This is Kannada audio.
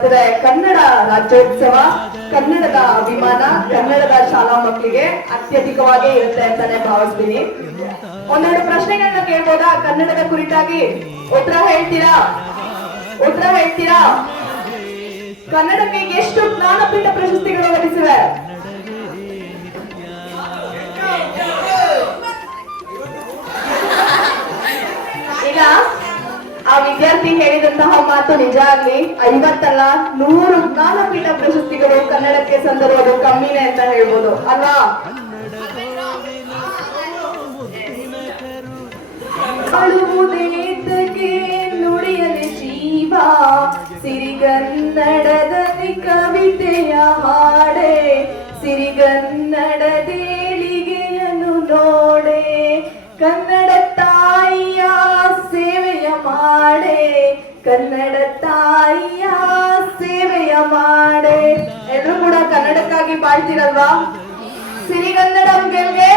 ಕನ್ನಡ ರಾಜ್ಯೋತ್ಸವ, ಕನ್ನಡದ ಅಭಿಮಾನ, ಕನ್ನಡದ ಶಾಲಾ ಮಕ್ಕಳಿಗೆ ಅತ್ಯಧಿಕವಾಗಿ ಇರುತ್ತೆ ಅಂತಾನೆ ಭಾವಿಸ್ತೀನಿ. ಒಂದೆರಡು ಪ್ರಶ್ನೆಗಳನ್ನ ಕೇಳ್ಬೋದಾ? ಕನ್ನಡದ ಕುರಿತಾಗಿ. ಉತ್ತರ ಹೇಳ್ತೀರಾ? ಉತ್ತರ ಹೇಳ್ತೀರಾ? ಕನ್ನಡಕ್ಕೆ ಎಷ್ಟು ಜ್ಞಾನಪೀಠ ಪ್ರಶಸ್ತಿಗಳು ಲಭಿಸಿವೆ? ಆ ವಿದ್ಯಾರ್ಥಿ ಹೇಳಿದಂತಹ ಮಾತು ನಿಜ ಆಗ್ಲಿ. ಐವತ್ತಲ್ಲ, ನೂರು ಜ್ಞಾನಪೀಠ ಪ್ರಶಸ್ತಿಗಳು ಕನ್ನಡಕ್ಕೆ ಸಂದರ್ಭದ ಕಮ್ಮಿನೇ ಅಂತ ಹೇಳ್ಬೋದು, ಅಲ್ವಾ? ನುಡಿಯಲಿ ಜೀವ, ಸಿರಿಗನ್ನಡದಲ್ಲಿ ಕವಿತೆಯ ಹಾಡೆ ಸಿರಿಗನ್ನಡದೇಳಿಗೆಯನ್ನು ನೋಡೆ ಕನ್ನಡ ಕನ್ನಡ ತಾಯಿಯ ಸೇವೆಯ ಮಾಡೆ. ಎಲ್ಲರೂ ಕೂಡ ಕನ್ನಡಕ್ಕಾಗಿ ಬಾಳ್ತಿರಲ್ವಾ? ಸಿರಿಗನ್ನಡ ಗೆಲ್ಗೆ